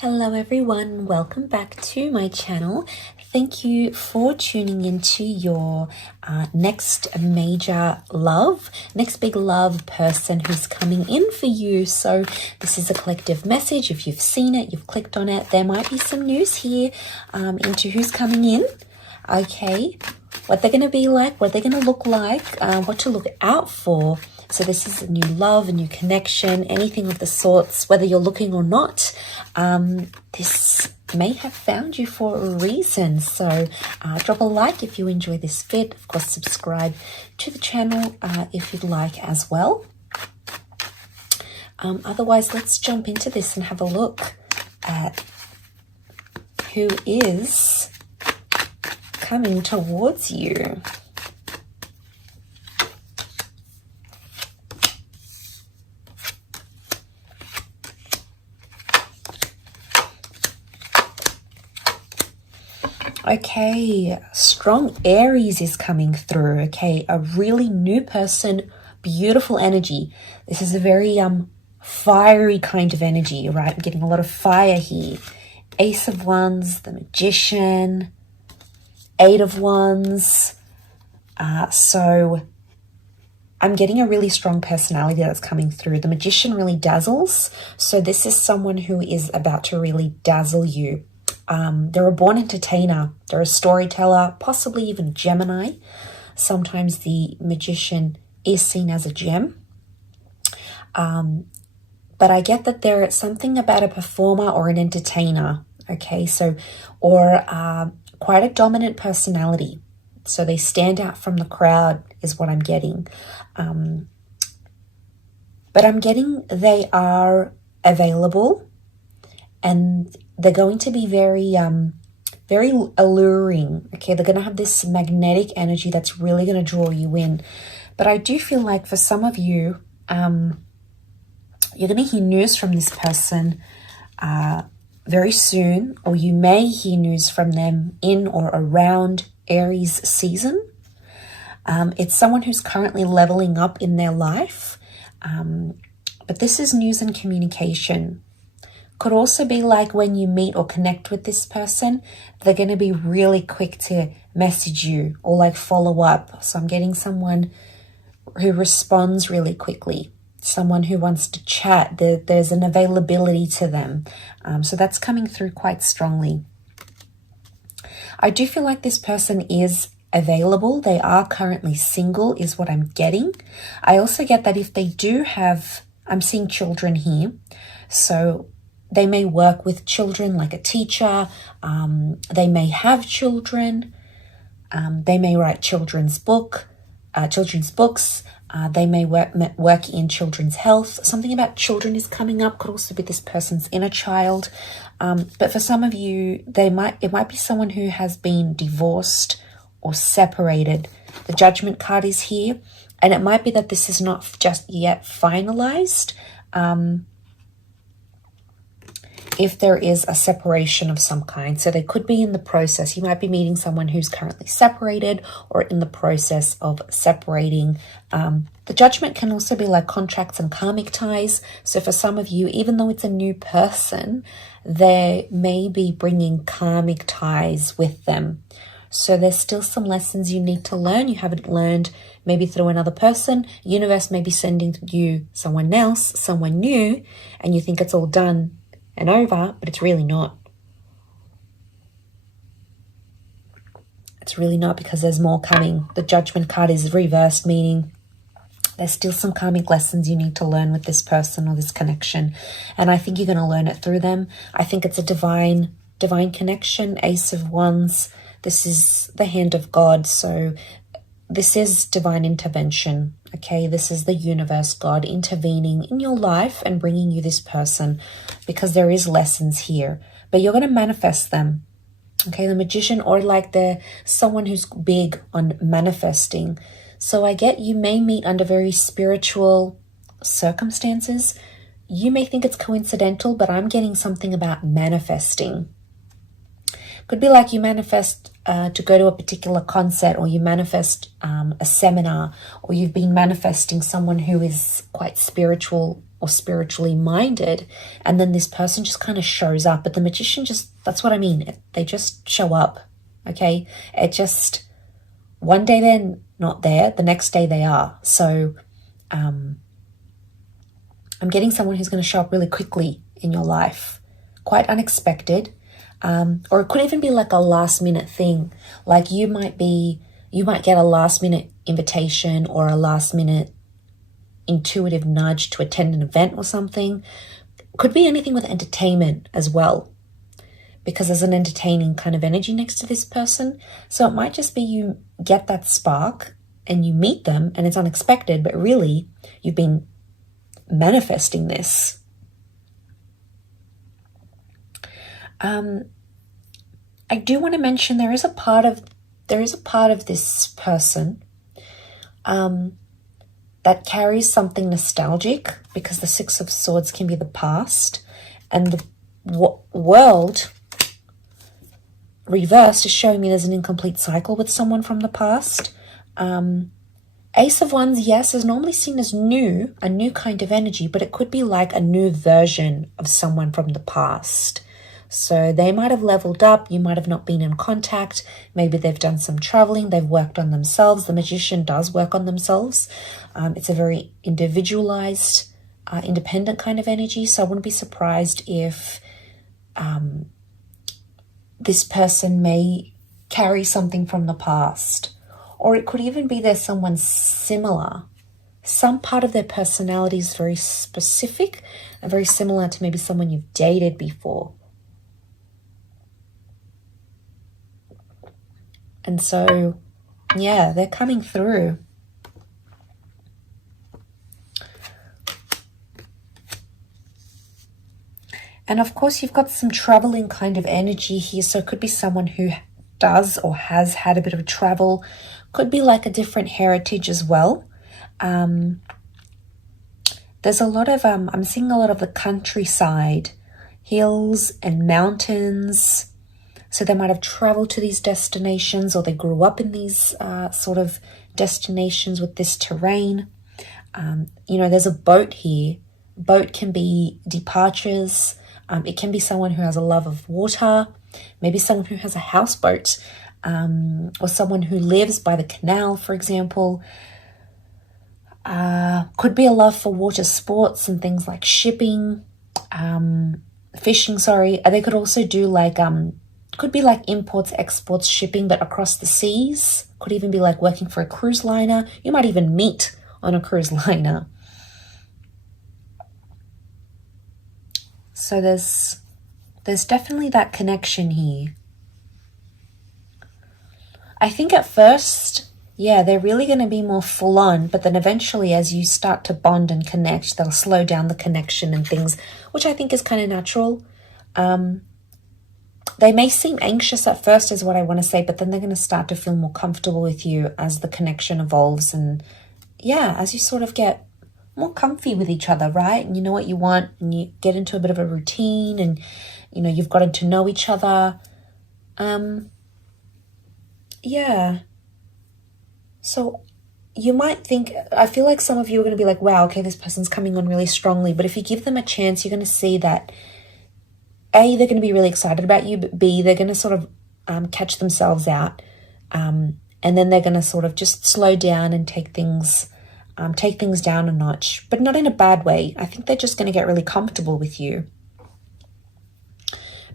Hello everyone, welcome back to my channel. Thank you for tuning into your next big love person who's coming in for you. So this is a collective message. If you've seen it, you've clicked on it, there might be some news here into who's coming in. Okay, what they're going to be like, what they're going to look like, what to look out for. So this is a new love, a new connection, anything of the sorts, whether you're looking or not. This may have found you for a reason. So drop a like if you enjoy this vid. Of course, subscribe to the channel if you'd like as well. Otherwise, let's jump into this and have a look at who is coming towards you. Okay, strong Aries is coming through. Okay, a really new person, beautiful energy. This is a very fiery kind of energy, right? I'm getting a lot of fire here. Ace of Wands, the Magician, Eight of Wands. So I'm getting a really strong personality that's coming through. The Magician really dazzles. So this is someone who is about to really dazzle you. They're a born entertainer, they're a storyteller, possibly even Gemini. Sometimes the Magician is seen as a gem. But I get that there's something about a performer or an entertainer, okay? So, or quite a dominant personality. So they stand out from the crowd is what I'm getting. But I'm getting they are available and they're going to be very alluring. Okay, they're going to have this magnetic energy that's really going to draw you in. But I do feel like for some of you, you're going to hear news from this person very soon, or you may hear news from them in or around Aries season. It's someone who's currently leveling up in their life. But this is news and communication. Could also be like when you meet or connect with this person, they're going to be really quick to message you or like follow up. So I'm getting someone who responds really quickly, someone who wants to chat. There's an availability to them. So that's coming through quite strongly. I do feel like this person is available. They are currently single is what I'm getting. I also get that if they do have, I'm seeing children here. So they may work with children like a teacher. They may have children. They may write children's books. They may work in children's health. Something about children is coming up. Could also be this person's inner child. But for some of you, it might be someone who has been divorced or separated. The Judgment card is here. And it might be that this is not just yet finalized. If there is a separation of some kind. So they could be in the process. You might be meeting someone who's currently separated or in the process of separating. The Judgment can also be like contracts and karmic ties. So for some of you, even though it's a new person, they may be bringing karmic ties with them. So there's still some lessons you need to learn. You haven't learned maybe through another person. Universe may be sending you someone else, someone new, and you think it's all done and over, but it's really not. It's really not, because there's more coming. The Judgment card is reversed, meaning there's still some karmic lessons you need to learn with this person or this connection. And I think you're going to learn it through them. I think it's a divine connection. Ace of Wands. This is the hand of God. So this is divine intervention. Okay, this is the universe, God intervening in your life and bringing you this person, because there is lessons here, but you're going to manifest them. Okay, the Magician, or like someone who's big on manifesting. So I get you may meet under very spiritual circumstances. You may think it's coincidental, but I'm getting something about manifesting. Could be like you manifest to go to a particular concert, or you manifest a seminar, or you've been manifesting someone who is quite spiritual or spiritually minded, and then this person just kind of shows up. But the Magician that's what I mean. They just show up, okay? It just, one day they're not there, the next day they are. So I'm getting someone who's going to show up really quickly in your life, quite unexpected. Or it could even be like a last minute thing. Like you might get a last minute invitation or a last minute intuitive nudge to attend an event or something. Could be anything with entertainment as well, because there's an entertaining kind of energy next to this person. So it might just be you get that spark and you meet them and it's unexpected, but really you've been manifesting this. I do want to mention there is a part of this person that carries something nostalgic, because the Six of Swords can be the past, and the world reversed is showing me there's an incomplete cycle with someone from the past. Ace of Wands, yes, is normally seen as new, a new kind of energy, but it could be like a new version of someone from the past. So they might have leveled up, you might have not been in contact, maybe they've done some traveling, they've worked on themselves. The Magician does work on themselves. It's a very individualized, independent kind of energy, so I wouldn't be surprised if this person may carry something from the past. Or it could even be there's someone similar. Some part of their personality is very specific and very similar to maybe someone you've dated before. And so, yeah, they're coming through. And of course, you've got some traveling kind of energy here. So it could be someone who does or has had a bit of a travel. Could be like a different heritage as well. There's a lot of, I'm seeing a lot of the countryside, hills and mountains. So they might have traveled to these destinations, or they grew up in these sort of destinations with this terrain. There's a boat here. Boat can be departures. It can be someone who has a love of water, maybe someone who has a houseboat, or someone who lives by the canal, for example. Could be a love for water sports and things like fishing, sorry. They could also do like, could be like imports, exports, shipping, but across the seas. Could even be like working for a cruise liner. You might even meet on a cruise liner. So there's definitely that connection here. I think at first, yeah, they're really going to be more full on, but then eventually as you start to bond and connect, they'll slow down the connection and things, which I think is kind of natural. They may seem anxious at first is what I want to say, but then they're going to start to feel more comfortable with you as the connection evolves. And yeah, as you sort of get more comfy with each other, right? And you know what you want, and you get into a bit of a routine, and you've gotten to know each other. Yeah. So you might think, I feel like some of you are going to be like, wow, okay, this person's coming on really strongly. But if you give them a chance, you're going to see that A, they're going to be really excited about you, but B, they're going to sort of catch themselves out. And then they're going to sort of just slow down and take things down a notch, but not in a bad way. I think they're just going to get really comfortable with you.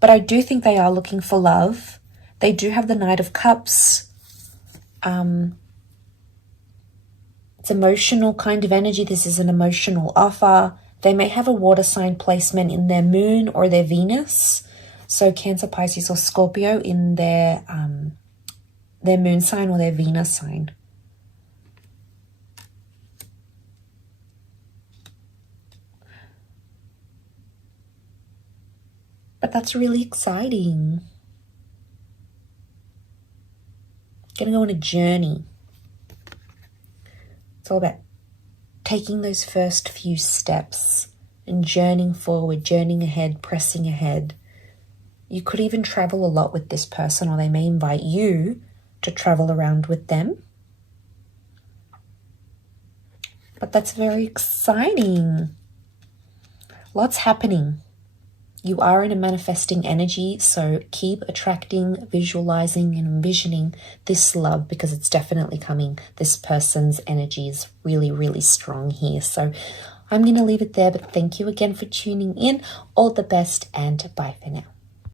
But I do think they are looking for love. They do have the Knight of Cups. It's emotional kind of energy. This is an emotional offer. They may have a water sign placement in their moon or their Venus. So Cancer, Pisces, or Scorpio in their moon sign or their Venus sign. But that's really exciting. Gonna go on a journey. It's all about taking those first few steps and journeying forward, journeying ahead, pressing ahead. You could even travel a lot with this person, or they may invite you to travel around with them. But that's very exciting. lots happening. You are in a manifesting energy, so keep attracting, visualizing, and envisioning this love, because it's definitely coming. This person's energy is really, really strong here. So I'm going to leave it there, but thank you again for tuning in. All the best, and bye for now.